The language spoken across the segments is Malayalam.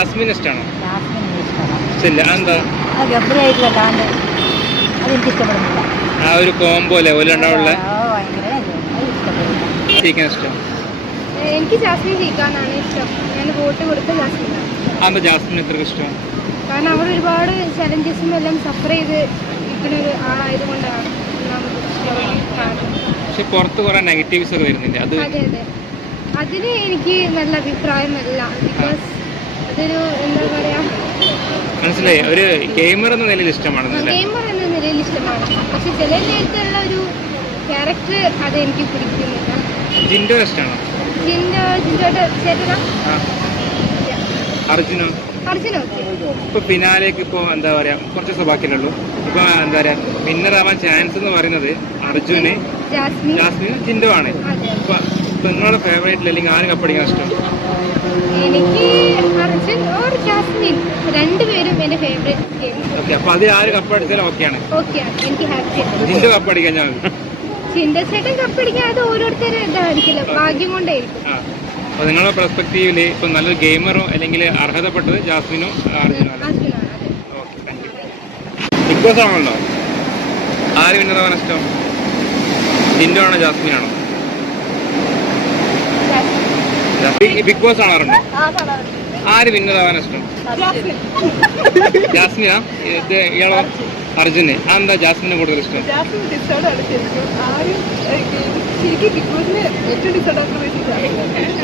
ജാസ്മിൻ ഇഷ്ടമാണോ? ആ ഇഷ്ടപ്പെടുന്നില്ല. ഒരു കോംബോ അല്ലേ? ഒരു ഇഷ്ടം. എനിക്ക് ജാസ്മിൻ ജയിക്കാനാണ് ഇഷ്ടം. ഞാൻ വോട്ട് കൊടുത്ത ജാസ്മിനാണ് അതെന്താ ജാസ്മിൻ എത്ര ഇഷ്ടം? കാരണം അവർ ഒരുപാട് ചലഞ്ചസും എല്ലാം സഫർ ചെയ്ത് ഒരു ആളായതുകൊണ്ടാണ് പക്ഷെ പുറത്ത് കുറെ നെഗറ്റീവ്സ് ഒക്കെ വരുന്നില്ല? അതെ അതിന് എനിക്ക് നല്ല അഭിപ്രായമല്ല ബിക്കോസ് അതൊരു എന്താ പറയാ മനസ്സിലായി. ഒരു ഗെയിമർ എന്ന നിലയിൽ ഇഷ്ടമാണ് ഗെയിമർ എന്ന നിലയിൽ ഇഷ്ടമാണ്. പക്ഷെ ചില നേരത്തുള്ള ഒരു ക്യാരക്ടർ അത് എനിക്ക് പിടിക്കുന്നില്ല. ജിൻഡോ ഇഷ്ടമാണോ? ജിൻഡോ ജിൻഡോയുടെ ചേട്ടനാ? അർജുനോ? അർജുന ഇപ്പൊ പിന്നാലേക്ക് ഇപ്പൊ എന്താ പറയാ കുറച്ച് ബാക്കിയുള്ളൂ ഇപ്പൊ എന്താ പറയാ വിന്നർ ആവാൻ ചാൻസ് എന്ന് പറയുന്നത് അർജുന് ജാസ്മിൻ. ജിൻഡോ ആണ്. നിങ്ങളുടെ ഫേവറേറ്റ് അല്ലെങ്കിൽ ആര് കപ്പടിക്കാൻ ഇഷ്ടം? എനിക്ക് അർജുൻ ഓർ ജാസ്മിൻ. രണ്ടുപേരും എന്റെ ഫേവറേറ്റ് ഗെയിം ഓക്കെ അപ്പൊ അതിൽ ആര് കപ്പടിച്ചാലും ഓക്കെയാണ് ഓക്കെയാണ് എനിക്ക് ഹാപ്പി ജിൻഡോ കപ്പടിക്കാൻ ഞാൻ. ചിന്ത ചേട്ടൻ കപ്പടിക്കാൻ അത് ഓരോരുത്തരുടെ ഇതായിരിക്കില്ല ഭാഗ്യം കൊണ്ടേയിരിക്കും ആ അപ്പൊ നിങ്ങളുടെ പെർസ്പെക്റ്റീവിൽ ഇപ്പൊ നല്ലൊരു ഗെയിമറോ അല്ലെങ്കിൽ അർഹതപ്പെട്ടത് ജാസ്മിനോ അർജുനോ ബിഗ് ബോസ് ആണല്ലോ. ആര് ഇഷ്ടം? ജിൻഡോ ആണോ ജാസ്മിൻ ആണോ ജാസ്മിൻ. ബിഗ് ബോസ് കാണാറുണ്ടോ? ആര് വിന്നർ ആവാൻ ഇഷ്ടം? ജാസ്മിനാ? ഇത് ഇയാളോ? അർജുന്. എന്താ ജാസ്മിനെ കൂടുതൽ ഇഷ്ടം?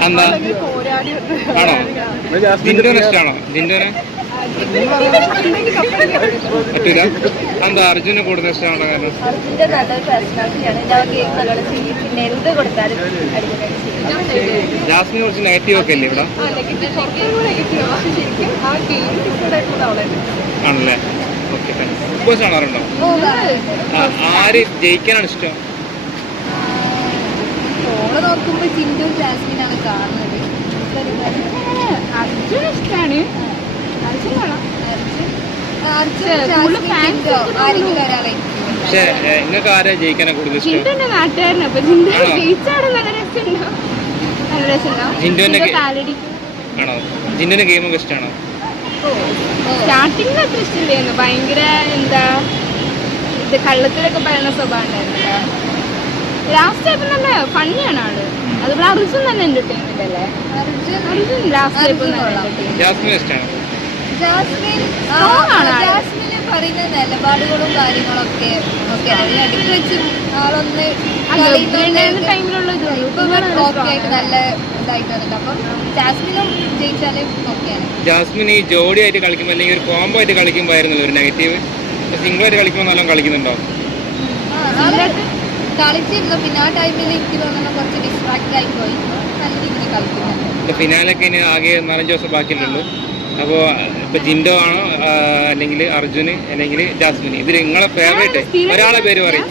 എന്താ? ആണോ? ജിൻഡോനെ ഇഷ്ടമാണോ ജിൻഡോനെ? പറ്റൂല എന്താ അർജുനെ കൂടുതൽ ഇഷ്ടമാണ് കാരണം? അർജുന്റെ നല്ലൊരു പേഴ്സണാലിറ്റിയാണ് ഞാൻ ഗെയിം നല്ലോണം ചെയ്യും പിന്നെ എന്ത് കൊടുത്താലും ജാസ്മിനെ കുറിച്ച് നെഗറ്റീവ് ഒക്കെ അല്ലേ ഇവിടെ? ആണല്ലേ? ഓക്കെ ബിഗ് ബോസ് കാണാറുണ്ടോ ആ, ആര് ജയിക്കാനാണ് ഇഷ്ടം? ഫോണ് നോക്കുമ്പോൾ ചിന്തും ജാസ്മിനാണ് കാണുന്നത്. അർജുൻ ഇഷ്ടമാണ്. പക്ഷെ നിങ്ങൾക്ക് ആരാ ജയിക്കാനാ കൂടുതൽ ചിന്തുന്റെ നാട്ടുകാരൻ അപ്പൊ ചിന്ത ആണോ? ജയിച്ചാണ് നല്ല രസമുണ്ടാവും കാലടി. ആണോ? ജിൻഡോന്റെ ഗെയിമൊക്കെ ഇഷ്ടമാണോ സ്റ്റാർട്ടിങ്ങിൽ അത്ര ഇഷ്ടമില്ലായിരുന്നു. ഭയങ്കര എന്താ ഇത് കള്ളത്തിലൊക്കെ പറയുന്ന സ്വഭാവം ഉണ്ടായിരുന്നല്ലോ ലാസ്റ്റ് ആയപ്പോ നല്ല ഫണ്ണിയാണ് ആൾ. അതുപോലെ അർജുൻ തന്നെ എന്റർടൈൻമെന്റ് അല്ലേ? അർജുൻ ലാസ്റ്റ് ആയപ്പോ നല്ല. ജാസ്മിൻ. ജാസ്മിന് പറയുന്ന നിലപാടുകളും കാര്യങ്ങളൊക്കെ വെച്ച് ആളൊന്ന് ഇപ്പൊ ഓക്കെ ആയിട്ട് നല്ല അപ്പം ജാസ്മിനും ജയിച്ചാലും ഓക്കെയാണ്. ജാസ്മിൻ ഈ ജോഡി ആയിട്ട് കളിക്കുമ്പോൾ അല്ലെങ്കിൽ ഒരു കോംബോ ആയിട്ട് കളിക്കുമ്പോ ഒരു നെഗറ്റീവ് സിംഗിൾ ആയിട്ട് കളിക്കുമ്പോൾ നല്ലോണം കളിക്കുന്നുണ്ടോ? കളിച്ചിരുന്നു. പിന്നെ ആ ടൈമിൽ എനിക്ക് തോന്നുന്നു കുറച്ച് ഡിസ്ട്രാക്ട് ആയി പോയി. നല്ല രീതിയിൽ കളിക്കുന്നുണ്ട്. ഫിനാലൊക്കെ ഇനി ആകെ നാലഞ്ച് ദിവസം ബാക്കിയുള്ളൂ അപ്പോൾ ഇപ്പൊ ജിൻഡോ ആണോ അല്ലെങ്കിൽ അർജുന് അല്ലെങ്കിൽ ജാസ്മിൻ? ഇത് നിങ്ങളെ ഫേവറേറ്റ് ഒരാളെ പേര് പറയും.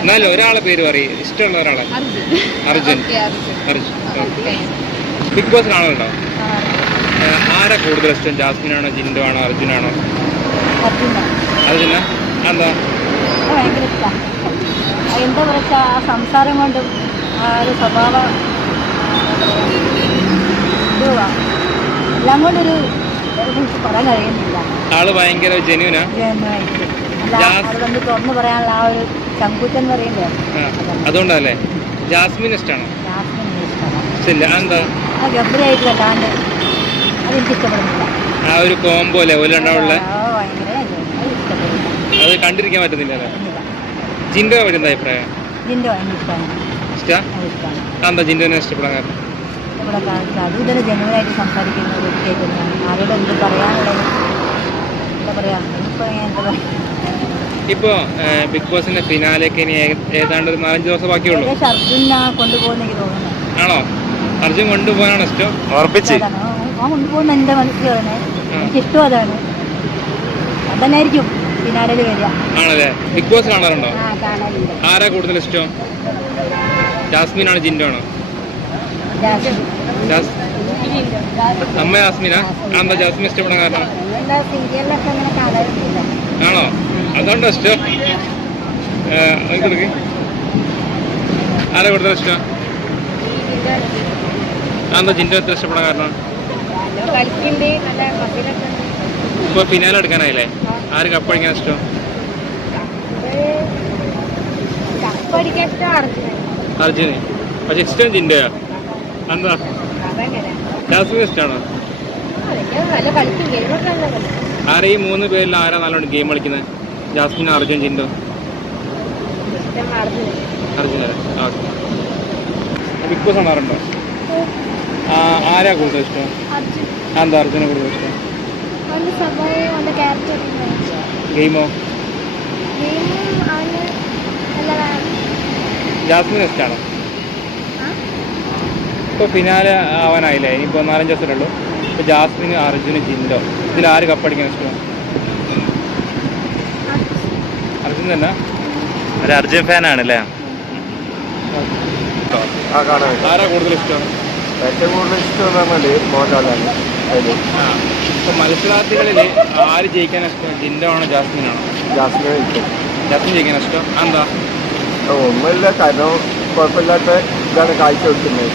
എന്നാലും ഒരാളെ പേര് പറയും. ഇഷ്ടമുള്ള ഒരാളെ. അർജുൻ. അർജുൻ. അർജുൻ. ബിഗ് ബോസ് കാണുന്നുണ്ടോ ആ, ആരാ കൂടുതൽ ഇഷ്ടം? ജാസ്മിൻ ആണോ ജിൻഡോ ആണോ അർജുനാണോ? ആണോ അർജുന? എന്താ എന്താ പറയുക സംസാരം കൊണ്ടും ആ ഒരു സ്വഭാവ എനിക്ക് പറയാൻ കഴിയുന്നില്ല ആൾ ഭയങ്കര ജെന്യൂനാ തുറന്ന് പറയാനുള്ള ആ ഒരു അതുകൊണ്ടല്ലേ? ജാസ്മിൻ ഇഷ്ടമാണോ ആ ഗബ്രിയായിട്ടുള്ളതാണ്ട് അതെനിക്ക് ഇഷ്ടപ്പെടുന്നില്ല ആ ഒരു കോംബോ അല്ലേ? ഒരു ഭയങ്കര അത് കണ്ടിരിക്കാൻ പറ്റുന്നില്ല അല്ലേ. ജിൻഡോ പറ്റുന്ന അഭിപ്രായം? ജിൻഡോ ഇഷ്ടമാണ് ഇഷ്ടമാണ് എന്താ ജിൻഡോനെ ഇഷ്ടപ്പെടാൻ കാരണം? ഇവിടെ കാണിച്ചു അതും ഇതിന് ജനുവനായിട്ട് സംസാരിക്കുന്ന ഒരു വ്യക്തിയായിട്ട് ഞാൻ ആരോട് എന്ത് പറയാനുള്ളത്? എന്താ പറയാ? ഇനിയിപ്പോ ഞാൻ എന്താ പറയാ? ഇപ്പോ ബിഗ് ബോസിന്റെ ഫിനാലേക്ക് ഇനി ഏതാണ്ട് ഒരു നാലഞ്ച് ദിവസം ബാക്കിയുള്ളൂ. ഏകദേശം അർജുന കൊണ്ടുപോകുന്ന എനിക്ക് തോന്നുന്നത് ആണോ? അർജുൻ കൊണ്ടുപോകാനാണ് ഇഷ്ടം? ഉറപ്പിച്ച്. അതാണ്. ആ കൊണ്ടുപോകുന്ന എന്റെ മനസ്സിൽ അതാണ്. അതന്നായിരിക്കും ഫിനാലിൽ വരിക. ആണല്ലേ? ബിഗ് ബോസ് കാണാറുണ്ടോ? ആ ആരാ കൂടുതൽ ഇഷ്ടം? ജാസ്മിൻ ആണോ ജിൻഡോ ആണോ? അമ്മ ജാസ്മിന? എന്താ ജാസ്മിൻ ഇഷ്ടപ്പെടാൻ കാരണം? ആണോ? അതുകൊണ്ടോ ഇഷ്ടം. കൊടുക്ക്. ആരാ കൊടുത്ത ഇഷ്ടം? എന്താ ജിന്റെ എത്ര ഇഷ്ടപ്പെടാൻ കാരണം? ഇപ്പൊ ഫിനാലെ എടുക്കാനായില്ലേ? ആര് കപ്പടിക്കാൻ ഇഷ്ടം അർജുന പക്ഷെ ഇഷ്ടം ജിൻഡോയാ. എന്താ? നല്ല കളിക്കും. ആരാ ഈ മൂന്ന് പേരിൽ ആരാ നല്ലോണം ഗെയിം കളിക്കുന്നത്? ജാസ്മിൻ അർജുൻ. ജിൻഡോ അർജുന ഓക്കെ. ബിഗ് ബോസ് കാണാറുണ്ടോ? ആ, ആരാ കൂടുതൽ ഇഷ്ടം? എന്താ അർജുനെ കൂടുതൽ ഇഷ്ടം? ഗെയിമോ? ജാസ്മിൻ ഇഷ്ടമാണോ? ഇപ്പോൾ ഫിനാലെ ആവാനായില്ല? ഇനിയിപ്പോൾ നാലഞ്ച് ദിവസം ഉള്ളൂ ഇപ്പോൾ ജാസ്മിൻ അർജുന് ജിൻഡോ. ഇതിൽ ആര് കപ്പടിക്കാൻ ഇഷ്ടം? അർജുൻ തന്നെ? ഒരു അർജുൻ ഫാനാണ് അല്ലേ ആരാ കൂടുതൽ ഇഷ്ടമാണ് ഏറ്റവും കൂടുതൽ ഇഷ്ടം എന്ന് പറഞ്ഞാൽ മോഹൻലാലാണ്. അതിൽ. ഇപ്പോൾ മത്സരാർത്ഥികളിൽ ആര് ജയിക്കാൻ ഇഷ്ടം? ജിൻഡോ ആണോ ജാസ്മിൻ ആണോ? ജാസ്മിൻ ജാസ്മിൻ ജയിക്കാൻ ഇഷ്ടം. എന്താ ഒന്നുമില്ല കാരണം കുഴപ്പമില്ലാത്ത ഇതാണ് കാഴ്ച വെക്കുന്നത്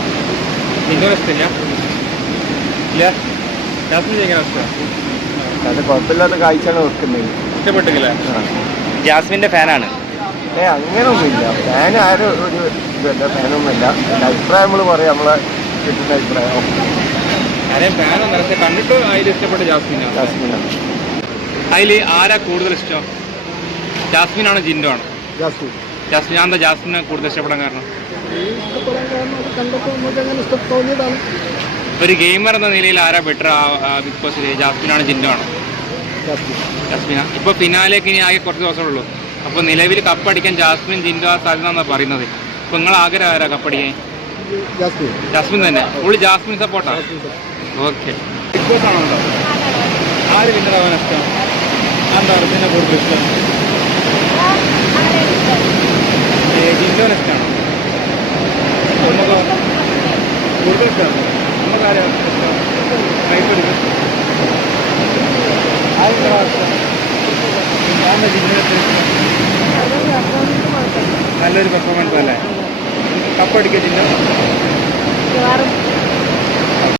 ഇല്ല? ജാസ്മിൻ കുഴപ്പമില്ലാത്ത കാഴ്ചയാണ് വെക്കുന്നത് ഇഷ്ടപ്പെട്ടില്ല ജാസ്മിന്റെ ഫാനാണ്. ഏ അങ്ങനെയൊന്നുമില്ല ഫാൻ ആരും ഒരു ഇതല്ല ഫാനൊന്നുമില്ല. അഭിപ്രായം നമ്മൾ പറയാം നമ്മളെ കിട്ടുന്ന അഭിപ്രായം. ആരെയും ഫാനൊന്നും പക്ഷെ കണ്ടിട്ട് അതിൽ ഇഷ്ടപ്പെട്ട ജാസ്മിനാണ്. ജാസ്മിനാണ്. അതിൽ ആരാ കൂടുതൽ ഇഷ്ടം? ജാസ്മിൻ ആണോ ജിൻഡോ ആണോ? ജാസ്മിൻ. ജാസ്മിൻ ഞാൻ എന്താ ജാസ്മിനെ കൂടുതൽ ഇഷ്ടപ്പെടാൻ കാരണം? ഇഷ്ടപ്പെടാൻ കാരണം അത് കണ്ടപ്പോൾ നമുക്ക് അങ്ങനെ ഇഷ്ടം തോന്നിയതാണ്. ഒരു ഗെയിമർ എന്ന നിലയിൽ ആരാ ബെറ്റർ ബിഗ് ബോസ് ജാസ്മിനാണ് ആണോ ജിൻഡോ ആണോ? ജാസ്മിൻ. ജാസ്മിന? ഇപ്പൊ ഫിനാലേക്ക് ഇനി ആകെ കുറച്ച് ദിവസമേ ഉള്ളൂ അപ്പൊ നിലവിൽ കപ്പടിക്കാൻ ജാസ്മിൻ ജിൻഡോ ആ സാധ്യത എന്നാണ് പറയുന്നത്. അപ്പോൾ നിങ്ങൾ ആഗ്രഹം ആരാ കപ്പടിക്കാൻ? ജാസ്മിൻ. തന്നെ. ഉള്ളി ജാസ്മിൻ സപ്പോർട്ടാ ഓക്കെ ബിഗ് ബോസ് ആണോ ആര് വിന്നറാവാൻ ഇഷ്ടം? എന്താ അർജുനെ കൂടുതൽ ഇഷ്ടം. ഏ, ജിൻഡോനെ ഇഷ്ടമാണോ? നമുക്കോ കൂടുതൽ കൈപ്പെടുക്കും നല്ലൊരു പെർഫോമൻസ് അല്ലേ കപ്പടിക്കുക